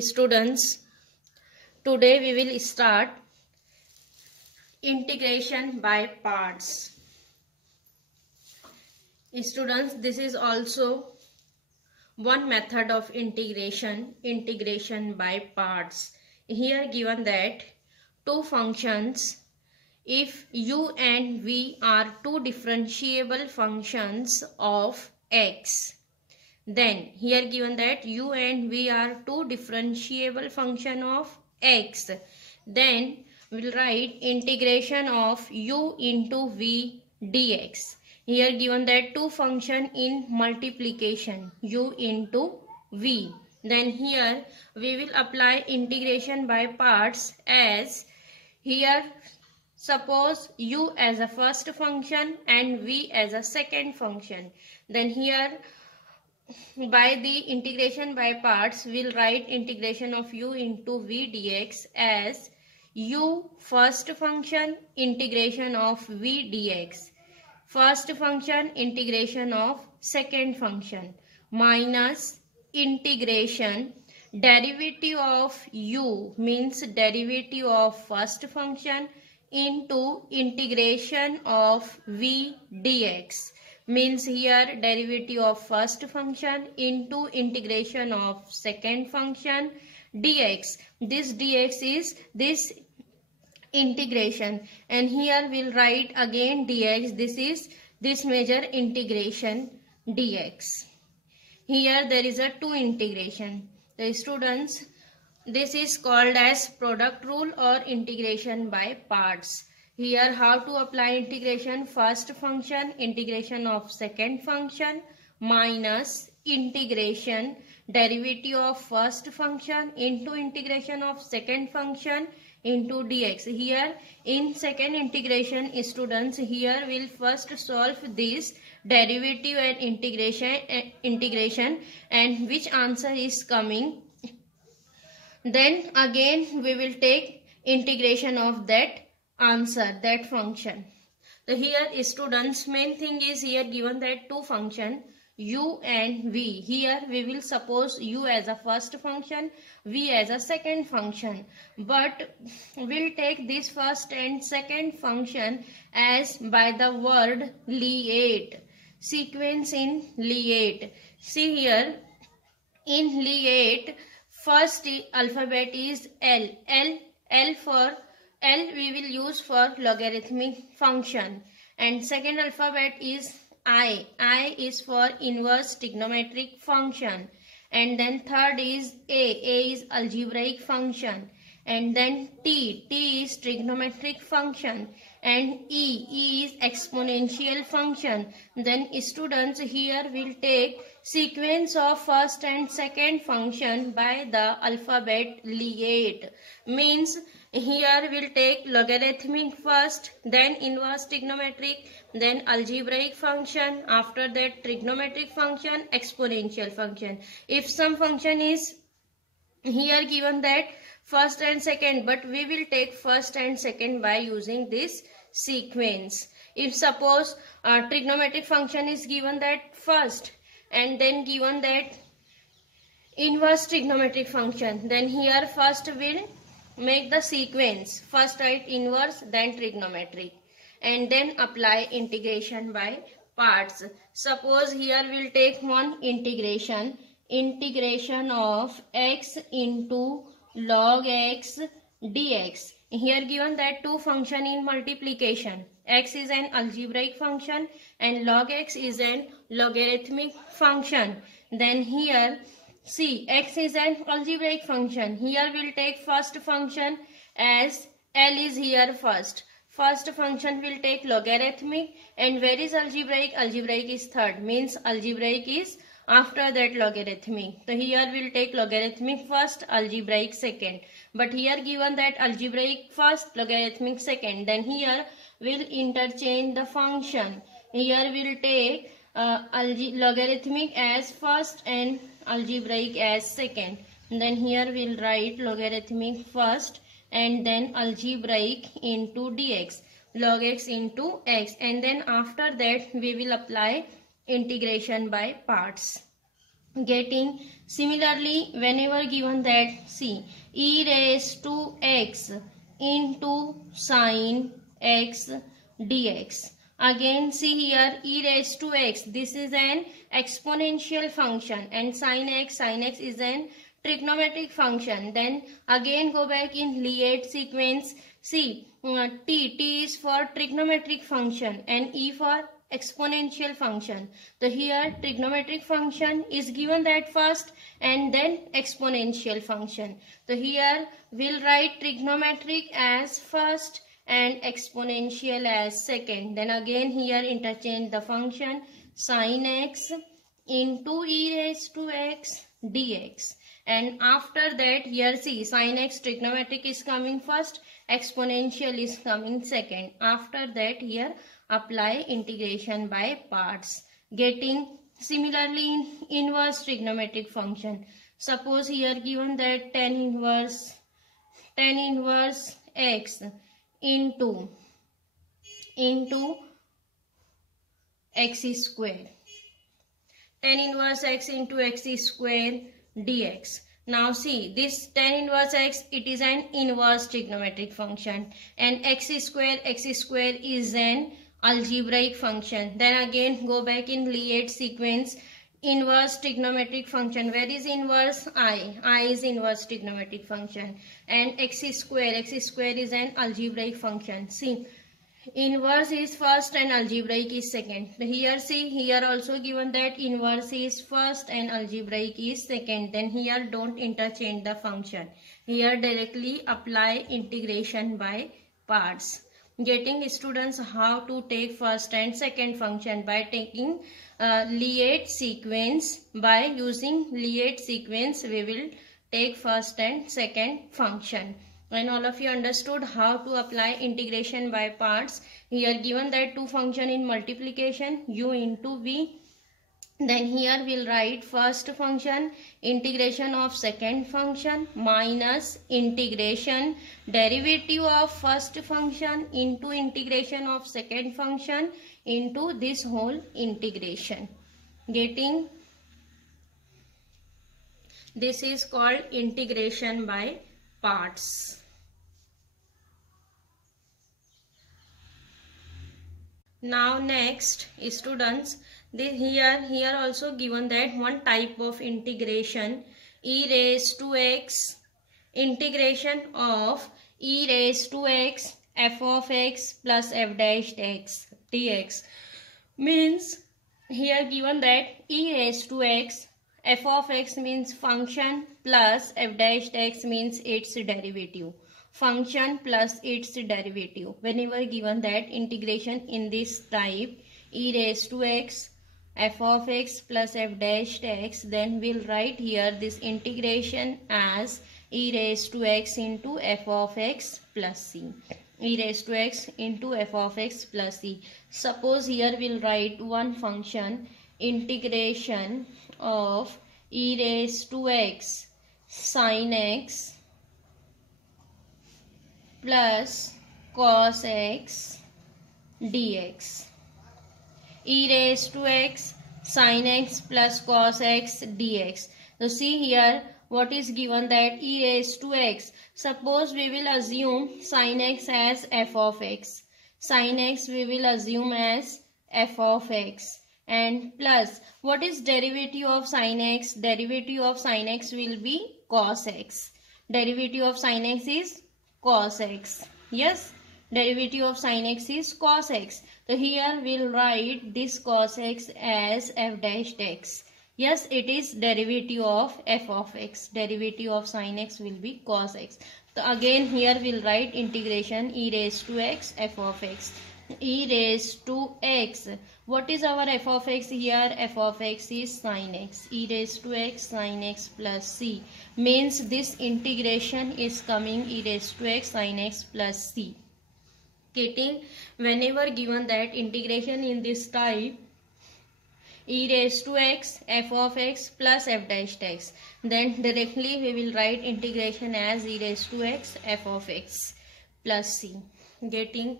Students, today we will start integration by parts. Students, this is also one method of integration by parts. Here given that two functions, if u and v are two differentiable functions of x, then here given that u and v are two differentiable function of x, then we'll write integration of u into v dx. Here given that two function in multiplication u into v, then here we will apply integration by parts. As here suppose u as a first function and v as a second function, then here by the integration by parts we'll write integration of u into v dx as u first function integration of v dx, first function integration of second function, minus integration derivative of u means derivative of first function into integration of v dx means here derivative of first function into integration of second function dx. This dx is this integration, and here we'll write again dx. This is this measure integration dx. Here there is a two integration. The students, this is called as product rule or integration by parts. Here how to apply integration: first function integration of second function minus integration derivative of first function into integration of second function into dx. Here in second integration, students, here we'll first solve this derivative and integration and which answer is coming. Then again we will take integration of that answer, that function. So here students, main thing is here given that two function u and v. Here we will suppose u as a first function, v as a second function, but we'll take this first and second function as by the word lineate, sequence in lineate. See here in lineate, first alphabet is L. L for L we will use for logarithmic function, and second alphabet is I. I is for inverse trigonometric function, and then third is A. A is algebraic function, and then T. T is trigonometric function, and E. E is exponential function. Then students, here will take sequence of first and second function by the alphabet lineate, means here we'll take logarithmic first, then inverse trigonometric, then algebraic function, after that trigonometric function, exponential function. If some function is here given that first and second, but we will take first and second by using this sequence. If suppose trigonometric function is given that first and then given that inverse trigonometric function, then here first will make the sequence, first write inverse then trigonometric, and then apply integration by parts. Suppose here we'll take one integration of x into log x dx. Here given that two function in multiplication, x is an algebraic function and log x is an logarithmic function. Then here see, x is an algebraic function. Here we'll take first function as L is here first. First function will take logarithmic, and where is algebraic? Algebraic is third, means algebraic is after that logarithmic. So here we'll take logarithmic first, algebraic second. But here given that algebraic first, logarithmic second, then here we'll interchange the function. Here we'll take logarithmic as first and algebraic as second. Then here we'll write logarithmic first and then algebraic into dx, log x into x, and then after that we will apply integration by parts. Getting similarly, whenever given that, see, e raised to x into sin x dx. Again, see here, e raised to x, this is an exponential function, and sin x is an trigonometric function. Then again go back in Lie sequence. See, t is for trigonometric function and e for exponential function. So here trigonometric function is given that first and then exponential function. So here we'll write trigonometric as first and exponential as second. Then again here interchange the function sin x into e raised to x dx. And after that, here see, sin x trigonometric is coming first, exponential is coming second. After that, here apply integration by parts, getting similarly in inverse trigonometric function. Suppose here given that tan inverse x into x square, tan inverse x into x square dx. Now see, this tan inverse x, it is an inverse trigonometric function, and x square is an algebraic function. Then again go back in Lie sequence, inverse trigonometric function. Where is inverse? I is inverse trigonometric function, and x square is an algebraic function. See, inverse is first and algebraic is second. Here see, here also given that inverse is first and algebraic is second. Then here don't interchange the function. Here directly apply integration by parts. Getting students how to take first and second function by taking Lie sequence. By using Lie sequence, we will take first and second function. When all of you understood how to apply integration by parts, here given that two function in multiplication, u into v. Then here we'll write first function integration of second function minus integration derivative of first function into integration of second function into this whole integration. Getting, this is called integration by parts. Now next students, here also given that one type of integration, e raised to x, integration of e raised to x f of x plus f dash x dx. Means here given that e raised to x, f of x means function plus f dash x means its derivative. Function plus its derivative. Whenever given that integration in this type, e raised to x, f of x plus f dash x, then we'll write here this integration as e raised to x into f of x plus c. E raised to x into f of x plus c. Suppose here we'll write one function integration of e raised to x sin x plus cos x dx. E raised to x sin x plus cos x dx. So see here what is given that e raised to x. Suppose we will assume sin x as f of x. Sin x we will assume as f of x. And plus what is derivative of sin x? Derivative of sin x will be cos x. Derivative of sin x is cos x. Yes, derivative of sin x is cos x. So here we'll write this cos x as f dash x. Yes, it is derivative of f of x. Derivative of sin x will be cos x. So again here we'll write integration e raised to x f of x. E raised to x. What is our f of x here? F of x is sin x. E raised to x sin x plus c. Means this integration is coming e raised to x sin x plus c. Getting, whenever given that integration in this type, e raised to x f of x plus f dash x, then directly we will write integration as e raised to x f of x plus c. Getting,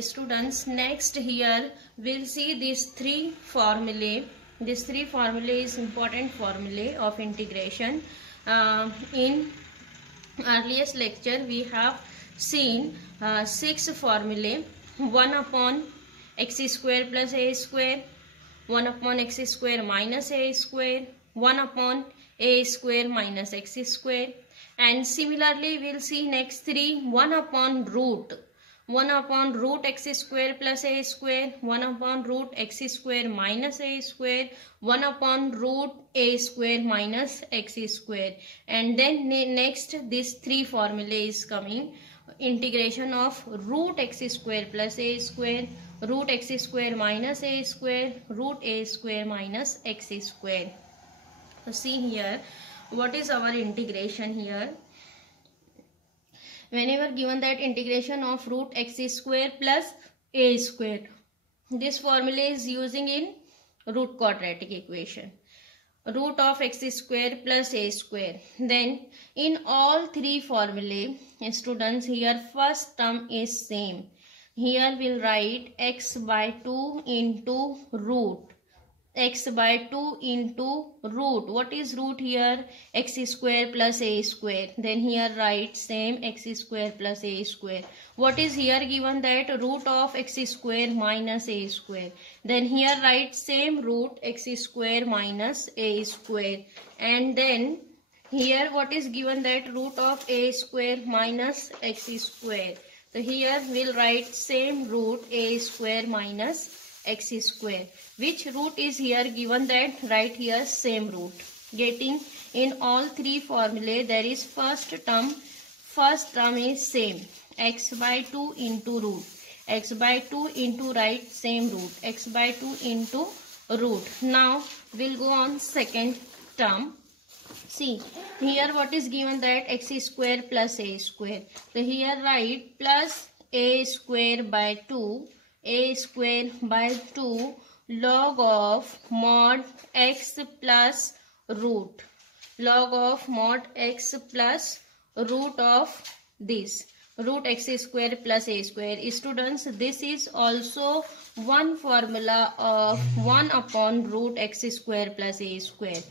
students, next here we'll see these three formulae This three formulae is important formulae of integration. In earliest lecture we have seen 6 formulae: 1 upon x square plus a square, 1 upon x square minus a square, 1 upon a square minus x square, and similarly we will see next 3: 1 upon root, 1 upon root x square plus a square, 1 upon root x square minus a square, 1 upon root a square minus x square. And then next this 3 formula is coming: integration of root x square plus a square, root x square minus a square, root a square minus x square. So see here, what is our integration here? Whenever given that integration of root x square plus a square, this formula is using in root quadratic equation. Root of x square plus a square. Then in all 3 formulae, students, here first term is same. Here we'll write x by 2 into root. X by 2 into root. What is root here? X square plus a square. Then here write same x square plus a square. What is here given? That root of x square minus a square. Then here write same root x square minus a square. And then here what is given? That root of a square minus x square. So here we'll write same root a square minus x square. Which root is here given? That write here same root. Getting in all 3 formulae there is first term is same, x by 2 into root, x by 2 into write same root, x by 2 into root. Now we'll go on second term. See here what is given? That x square plus a square. So here write plus a square by 2, a square by 2 log of mod x plus root, log of mod x plus root of this root x square plus a square. Students, this is also one formula of 1 upon root x square plus a square.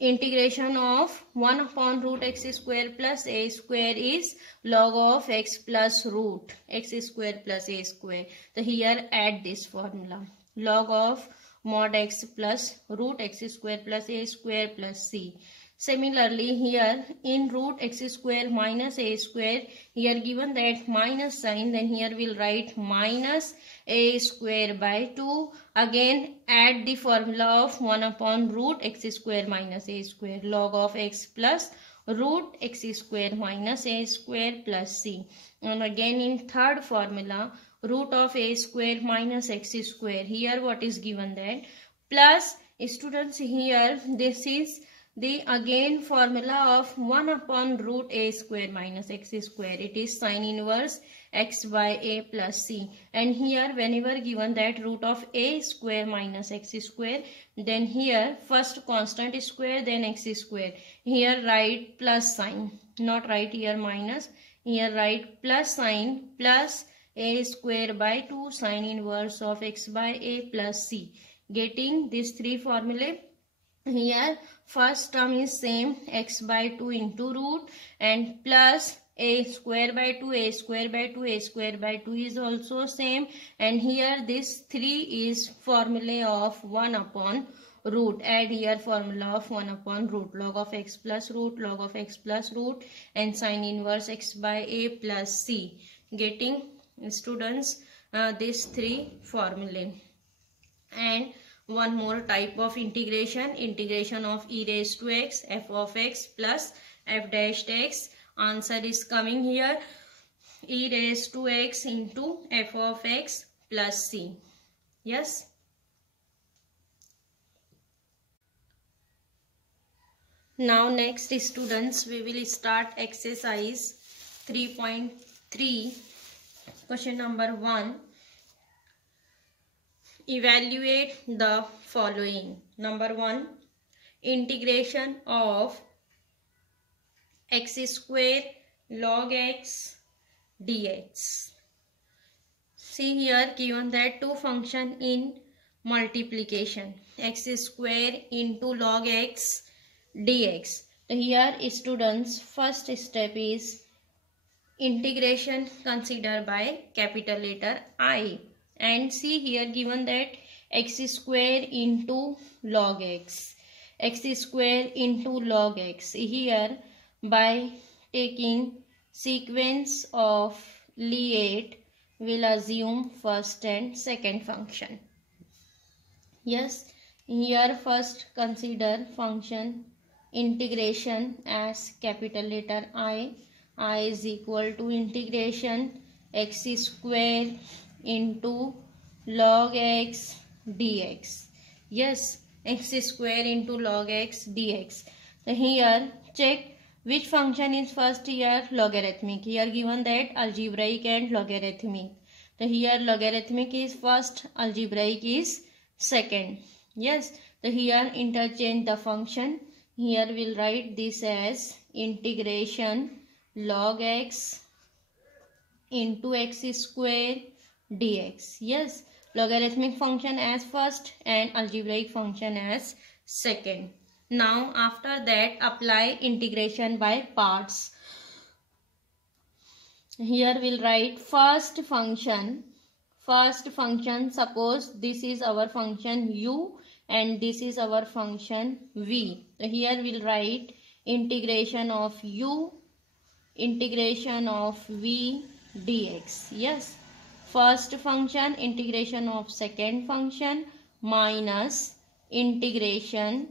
Integration of 1 upon root x square plus a square is log of x plus root x square plus a square. So here add this formula, log of mod x plus root x square plus a square plus c. Similarly here in root x square minus a square, here given that minus sign, then here we'll write minus a square by 2. Again add the formula of 1 upon root x square minus a square, log of x plus root x square minus a square plus c. And again in third formula, root of a square minus x square. Here what is given? That plus, students, here this is the again formula of 1 upon root a square minus x square. It is sin inverse x by a plus c. And here whenever given that root of a square minus x square, then here first constant square, then x square. Here write plus sign, not write here minus. Here write plus sign plus a square by 2 sin inverse of x by a plus c. Getting these 3 formulae. Here first term is same, x by 2 into root, and plus a square by 2, a square by 2, a square by 2 is also same. And here this 3 is formula of 1 upon root. Add here formula of 1 upon root, log of x plus root, log of x plus root, and sin inverse x by a plus c. Getting, students, these 3 formulae. And one more type of integration, integration of e raised to x, f of x plus f dashed x. Answer is coming here, e raised to x into f of x plus c. Yes. Now next, students, we will start exercise 3.3. Question number 1. Evaluate the following. Number 1, integration of x square log x dx. See here given that 2 function in multiplication. x square into log x dx. So here students, first step is integration considered by capital letter I, and see here given that x square into log x square into log x. Here by taking sequence of Lie will assume first and second function. Yes, here first consider function integration as capital letter I is equal to integration x square into log x dx. Yes, x square into log x dx. So here check which function is first here, logarithmic. Here given that algebraic and logarithmic. So here logarithmic is first, algebraic is second. Yes, so here interchange the function. Here we'll write this as integration log x into x square dx. Yes, logarithmic function as first and algebraic function as second. Now after that apply integration by parts. Here we'll write first function. Suppose this is our function u and this is our function v. So here we'll write integration of u, integration of v dx. Yes, first function integration of second function minus integration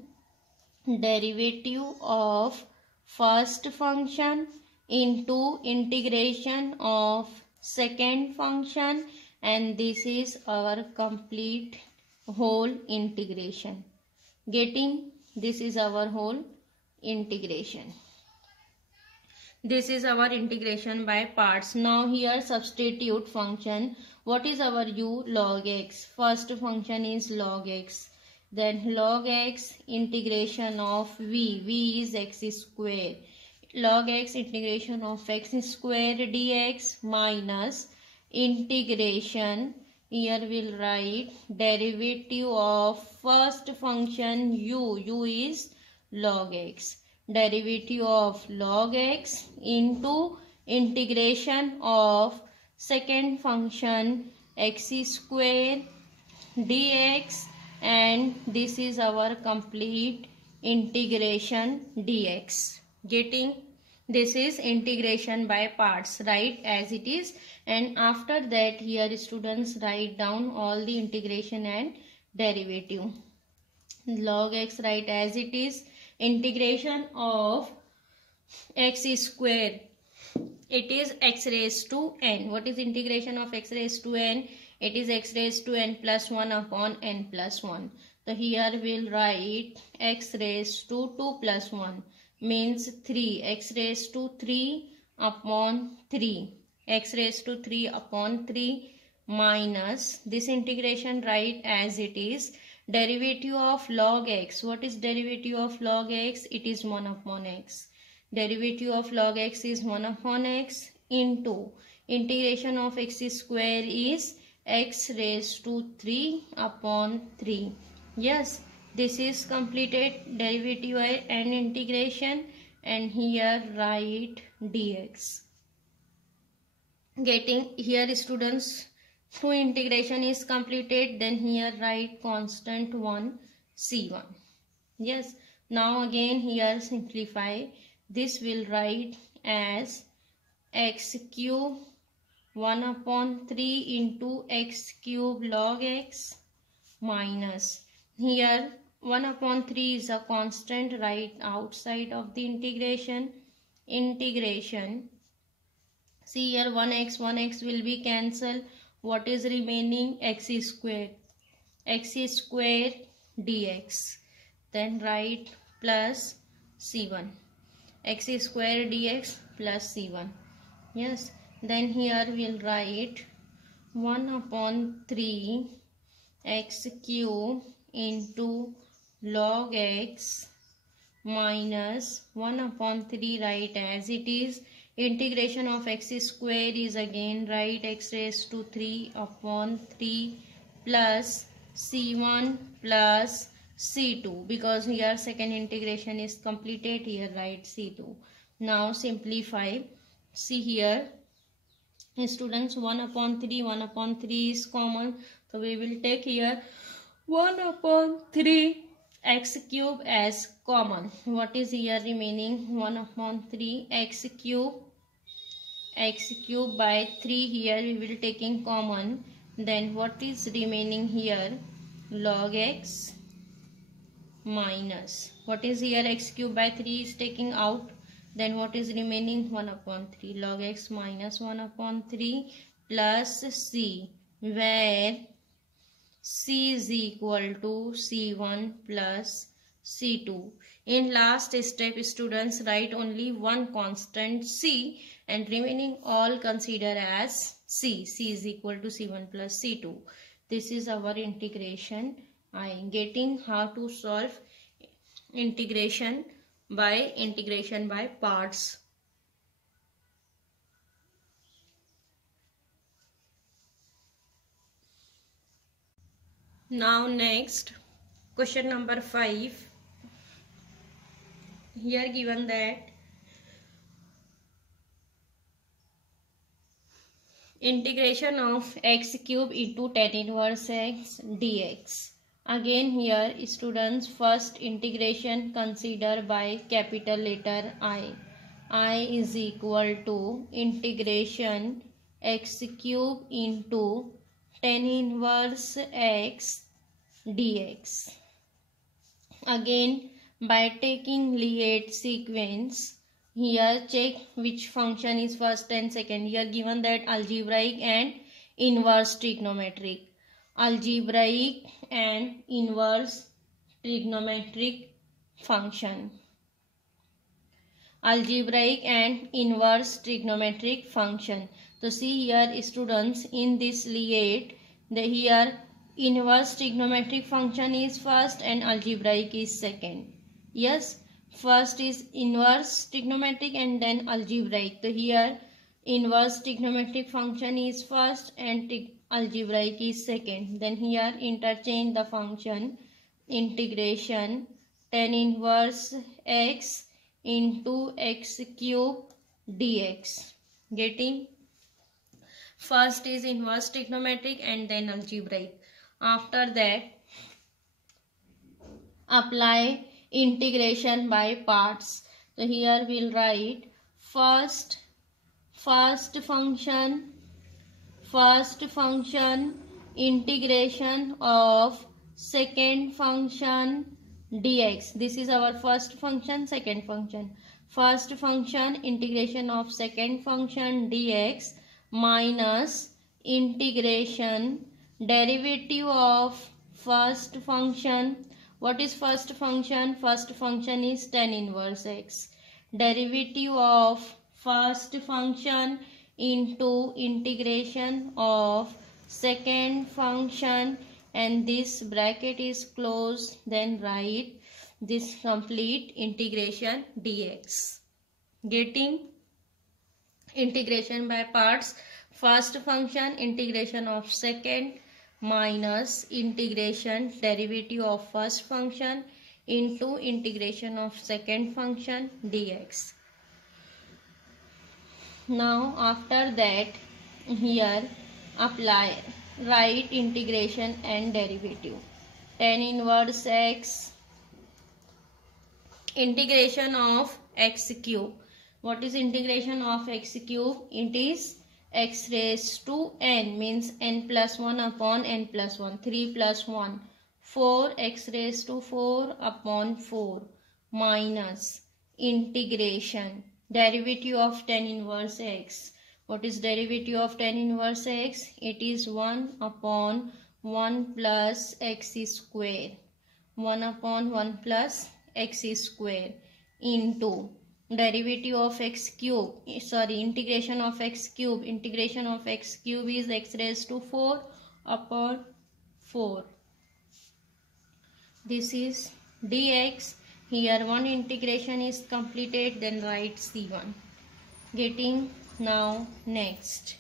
derivative of first function into integration of second function, and this is our complete whole integration. Getting? This is our whole integration. This is our integration by parts. Now here substitute function. What is our u? Log x. First function is log x. Then log x integration of v is x square. Log x integration of x square dx minus integration, here we'll write derivative of first function u is log x, derivative of log x into integration of second function x square dx, and this is our complete integration dx. Getting? This is integration by parts. Write as it is, and after that here students write down all the integration and derivative. Log x write as it is, integration of x square, it is x raised to n. What is integration of x raised to n? It is x raised to n plus 1 upon n plus 1. So here we'll write x raised to 2 plus 1 means 3, x raised to 3 upon 3, x raised to 3 upon 3 minus this integration write as it is, derivative of log x. What is derivative of log x? It is 1 upon x. Derivative of log x is 1 upon x into integration of x square is x raised to 3 upon 3. Yes, this is completed derivative and integration, and here write dx. Getting? Here students, through integration is completed, then here write constant 1 c1. Yes, now again here simplify. This will write as x cube 1 upon 3 into x cube log x minus, here 1 upon 3 is a constant, right outside of the integration. See here 1x will be cancelled. What is remaining? X square dx. Then write plus c1. X square dx plus c1. Yes. Then here we'll write 1 upon 3 x cube into log x minus 1 upon 3 write as it is. Integration of x square is again write x raised to 3 upon 3 plus c1 plus C2, because here second integration is completed. Here write C2. Now simplify. See here, students, 1 upon 3 is common, so we will take here 1 upon 3 x cube as common. What is here remaining? 1 upon 3 x cube by 3 here we will taking common. Then what is remaining here? Log x minus, what is here? X cube by 3 is taking out. Then what is remaining? 1 upon 3 log x minus 1 upon 3 plus c, where c is equal to c1 plus c2. In last step, students, write only one constant c and remaining all consider as c. C is equal to c1 plus c2. This is our integration. I am getting how to solve integration by parts. Now next, question number 5. Here given that integration of x cube into tan inverse x dx. Again here, students, first integration consider by capital letter I. I is equal to integration x cube into tan inverse x dx. Again, by taking Lie sequence, here check which function is first and second. Here given that algebraic and inverse trigonometric. Algebraic and inverse trigonometric function. Algebraic and inverse trigonometric function. So see here, students, in this Lie, here inverse trigonometric function is first and algebraic is second. Yes, first is inverse trigonometric and then algebraic. So here inverse trigonometric function is first and algebraic is second. Then here interchange the function, integration tan inverse x into x cube dx. Getting? First is inverse trigonometric and then algebraic. After that, apply integration by parts. So here we'll write first function integration of second function dx. This is our first function, second function. First function integration of second function dx minus integration derivative of first function. What is first function? First function is tan inverse x. Derivative of first function into integration of second function, and this bracket is closed. Then write this complete integration dx. Getting? Integration by parts. First function integration of second minus integration derivative of first function into integration of second function dx. Now after that, here apply, write integration and derivative. Tan inverse x integration of x cube. What is integration of x cube? It is x raised to n, means n plus 1 upon n plus 1. 3 plus 1, 4 x raised to 4 upon 4 minus integration derivative of tan inverse x. What is derivative of tan inverse x? It is 1 upon 1 plus x square. 1 upon 1 plus x square into derivative of x cube, integration of x cube. Integration of x cube is x raised to 4 upon 4. This is dx. Here one integration is completed, then write c1. Getting? Now next,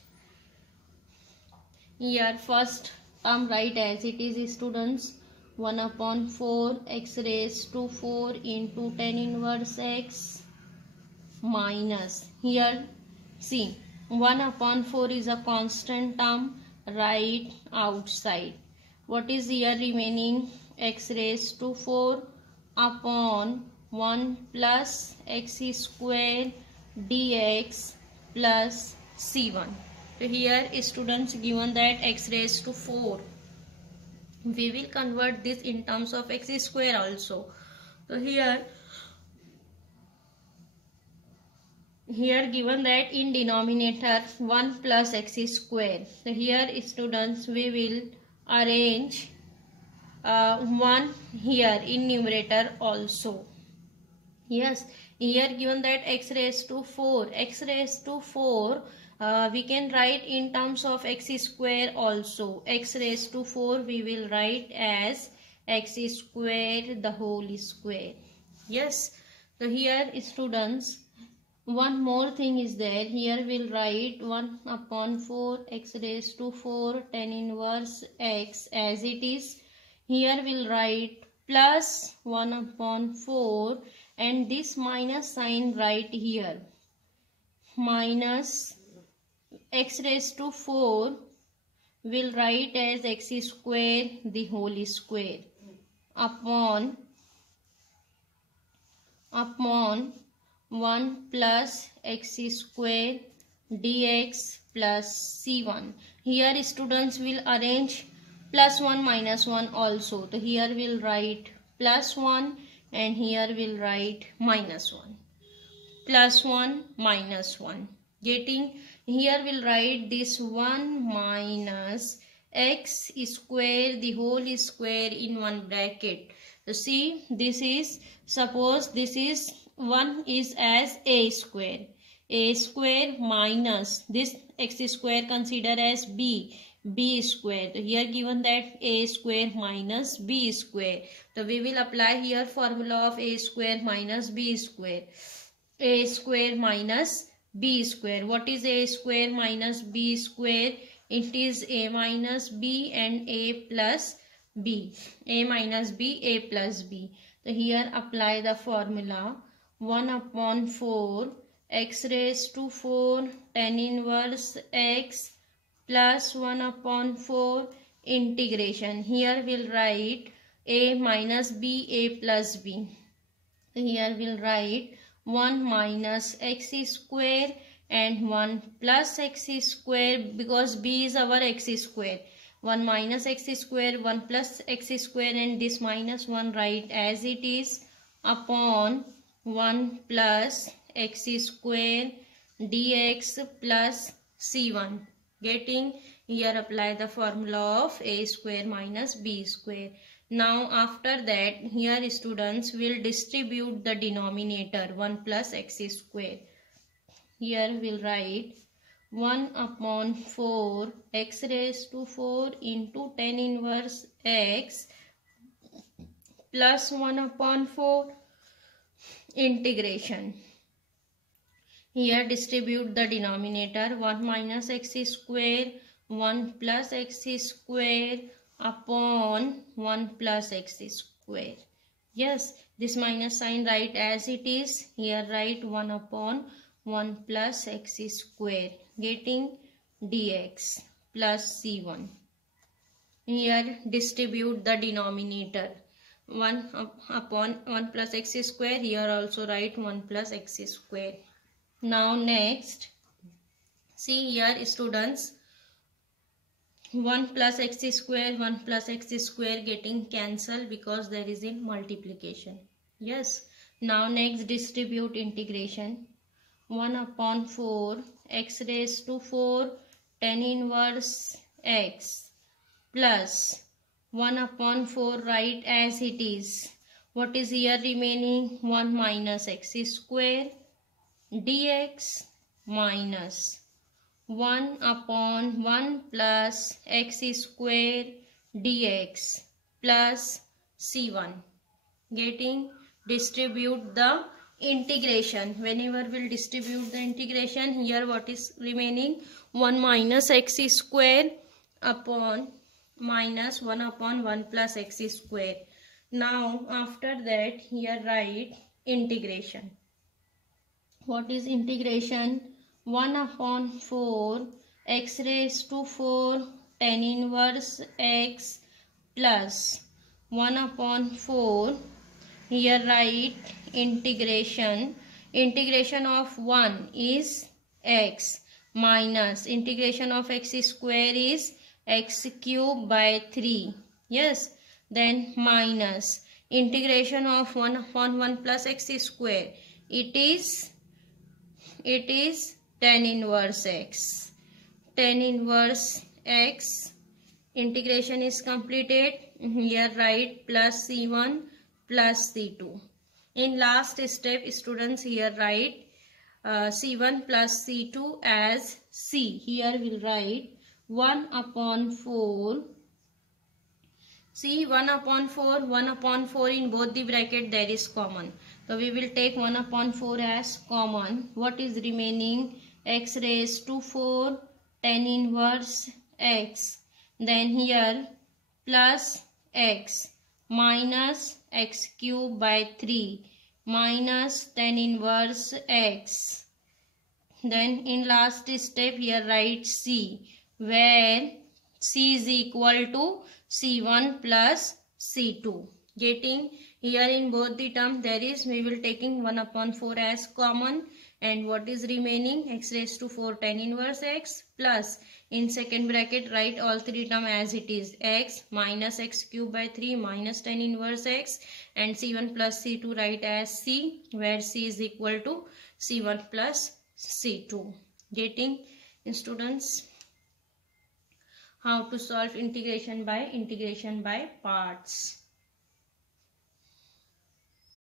here first term write as it is, students. 1 upon 4 x raised to 4 into tan inverse x minus, here see 1 upon 4 is a constant term, right outside. What is here remaining? X raised to 4 upon 1 plus x square dx plus c1. So here students given that x raised to 4. We will convert this in terms of x square also. So here given that in denominator 1 plus x square. So here students we will arrange 1 here in numerator also. Yes, here given that x raised to 4, we can write in terms of x square also. X raised to 4 we will write as x square the whole square. Yes, so here students one more thing is there. Here we'll write 1 upon 4 x raised to 4 tan inverse x as it is. Here we'll write plus 1 upon 4 and this minus sign right here. Minus x raised to 4 we'll write as x square the whole square upon 1 plus x square dx plus c1. Here students will arrange plus 1 minus 1 also. So here we'll write plus 1 and here we'll write minus 1. Plus 1 minus 1. Getting here we'll write this 1 minus x square the whole square in one bracket. So see this is, suppose this is 1 is as a square minus this x square consider as b square. So here given that a square minus b square. So we will apply here formula of a square minus b square. A square minus b square. What is a square minus b square? It is a minus b and a plus b. A minus b, a plus b. So here apply the formula 1 upon 4 x raised to 4 tan inverse x plus 1 upon 4 integration. Here we'll write a minus b, a plus b. Here we'll write 1 minus x square and 1 plus x square because b is our x square. 1 minus x square, 1 plus x square and this minus 1 write as it is upon 1 plus x square dx plus c1. Getting here apply the formula of a square minus b square. Now after that here students will distribute the denominator 1 plus x square. Here we'll write 1 upon 4 x raised to 4 into tan inverse x plus 1 upon 4 integration. Here distribute the denominator 1 minus x square 1 plus x square upon 1 plus x square. Yes, this minus sign write as it is. Here write 1 upon 1 plus x square. Getting dx plus c1. Here distribute the denominator 1 upon 1 plus x square. Here also write 1 plus x square. Now next, see here students 1 plus x square 1 plus x square getting cancelled because there is in multiplication. Yes. Now next distribute integration 1 upon 4 x raised to 4 tan inverse x plus 1 upon 4 write as it is. What is here remaining? 1 minus x square dx minus 1 upon 1 plus x square dx plus c1. Getting distribute the integration. Whenever we'll distribute the integration, here what is remaining? 1 minus x square upon minus 1 upon 1 plus x square. Now after that here write integration. What is integration? 1 upon 4 x raised to 4 tan inverse x plus 1 upon 4. Here write integration. Integration of 1 is x minus integration of x square is x cube by 3. Yes. Then minus integration of 1 upon 1 plus x square. It is tan inverse x. Tan inverse x. Integration is completed. Here write plus c1 plus c2. In last step, students here write c1 plus c2 as c. Here we'll write 1 upon 4. See 1 upon 4 in both the bracket there is common. So we will take 1 upon 4 as common. What is remaining? X raised to 4 tan inverse x. Then here plus x minus x cube by 3 minus tan inverse x. Then in last step here write c, where c is equal to c1 plus c2. Getting here in both the term there is, we will taking 1 upon 4 as common, and what is remaining? X raised to 4 tan inverse x plus in second bracket write all three term as it is, x minus x cube by 3 minus tan inverse x, and c1 plus c2 write as c, where c is equal to c1 plus c2. Getting, students, how to solve integration by parts.